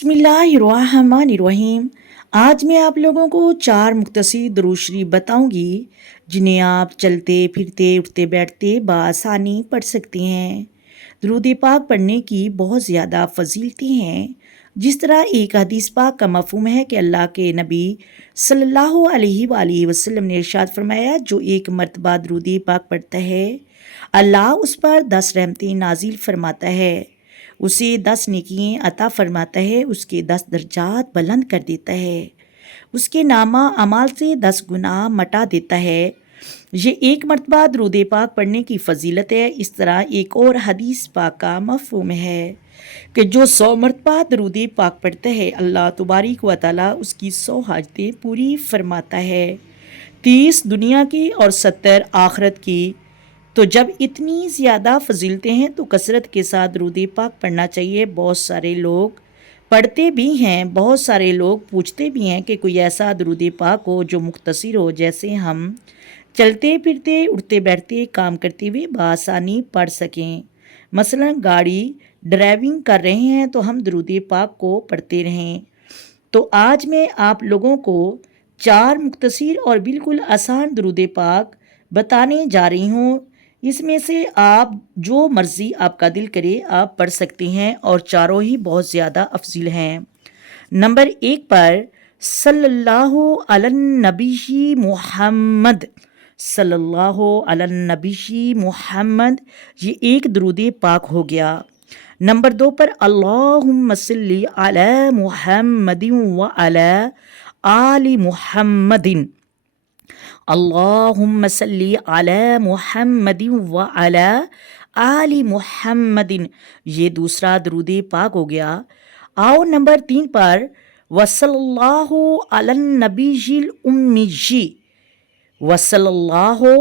बिस्मिल्लाहिर्रहमानिर्रहीम। आज मैं आप लोगों को 4 मुख्तसर दुरूद शरीफ बताऊंगी जिन्हें आप चलते फिरते उठते बैठते बआसानी पढ़ सकते हैं। दुरूद पाक पढ़ने की बहुत ज़्यादा फजीलतें हैं। जिस तरह एक हदीस पाक का मफहूम है कि अल्लाह के नबी सल्लल्लाहु अलैहि वसल्लम ने इरशाद फरमाया, जो एक मर्तबा दुरूद पाक पढ़ता है अल्लाह उस पर 10 रहमतें नाजिल फरमाता है, उसे 10 नेकियां अता फरमाता है, उसके 10 दर्जात बुलंद कर देता है, उसके नामा अमाल से 10 गुनाह मटा देता है। ये एक मरतबा दुरूद पाक पढ़ने की फजीलत है। इस तरह एक और हदीस पाक का मफहूम है कि जो 100 मरतबा दुरूद पाक पढ़ता है अल्लाह तबारक व तआला उसकी 100 हाजतें पूरी फरमाता है, 30 दुनिया की और 70 आखरत की। तो जब इतनी ज़्यादा फजीलतें हैं तो कसरत के साथ दुरूद पाक पढ़ना चाहिए। बहुत सारे लोग पढ़ते भी हैं, बहुत सारे लोग पूछते भी हैं कि कोई ऐसा दुरूद पाक हो जो मुख्तसर हो, जैसे हम चलते फिरते उठते बैठते काम करते हुए बआसानी पढ़ सकें। मसलन गाड़ी ड्राइविंग कर रहे हैं तो हम दुरूद पाक को पढ़ते रहें। तो आज मैं आप लोगों को 4 मुख्तसर और बिल्कुल आसान दुरूद पाक बताने जा रही हूँ। इसमें से आप जो मर्ज़ी आपका दिल करे आप पढ़ सकते हैं और चारों ही बहुत ज़्यादा अफजील हैं। नंबर 1 पर सल्लल्लाहु अलैहि नबी मुहम्मद, सल्लल्लाहु अलैहि नबी मुहम्मद, ये एक दुरूद पाक हो गया। नंबर 2 पर अल्लाहुम्मा सल्ली अला मुहम्मदिन व अला आलि मुहम्मदिन, अल्लाहुम्मा सल्ली अला मुहम्मदिन व अला आलि मुहम्मदिन, ये दूसरा दुरूद पाक हो गया। आओ नंबर 3 पर वसल्लल्लाहु अलन नबीजिल उम्मीजी, वसल्लल्लाहु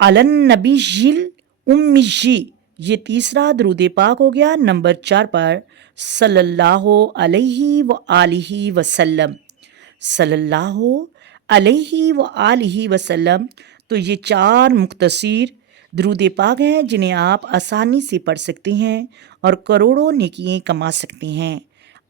अलन नबीजिल उम्मीजी, ये तीसरा दुरूद पाक हो गया। नंबर 4 पर सल्लल्लाहु अलैहि व आलिहि वसल्लम, सल्लल्लाहु अलैहि व आलिहि वसल्लम। तो ये 4 मुख्तसर दुरूद पाक हैं जिन्हें आप आसानी से पढ़ सकते हैं और करोड़ों नेकियां कमा सकते हैं।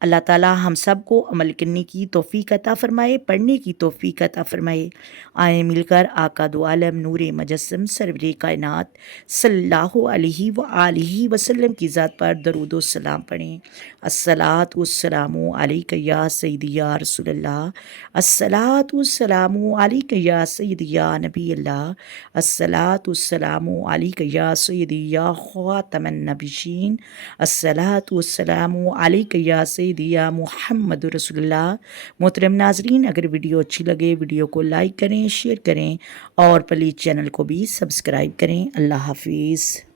अल्लाह ताला हम सब को अमल करने की तौफीक अता फ़रमाए, पढ़ने की तौफीक अता फ़रमाए। आए मिलकर आका दो आलम नूरे मुजस्सम सरवरे कायनात सल्लल्लाहु अलैहि व आलिहि वसल्लम की ज़ात पर दरूद व सलाम पढ़ें। अस्सलातु वस्सलामु अलैका या सय्यदी या रसूलल्लाह, अस्सलातु वस्सलामु अलैका या सय्यदी या नबी अल्लाह, अस्सलातु वस्सलामु अलैका या सय्यदी या ख़ातमन नबिय्यीन, अस्सलातु वस्सलामु अलैका या सय्यदी या मुहम्मदुर रसूलुल्लाह। मोहतरम नाज़रीन, अगर वीडियो अच्छी लगे वीडियो को लाइक करें, शेयर करें और प्लीज़ चैनल को भी सब्सक्राइब करें। अल्लाह हाफिज़।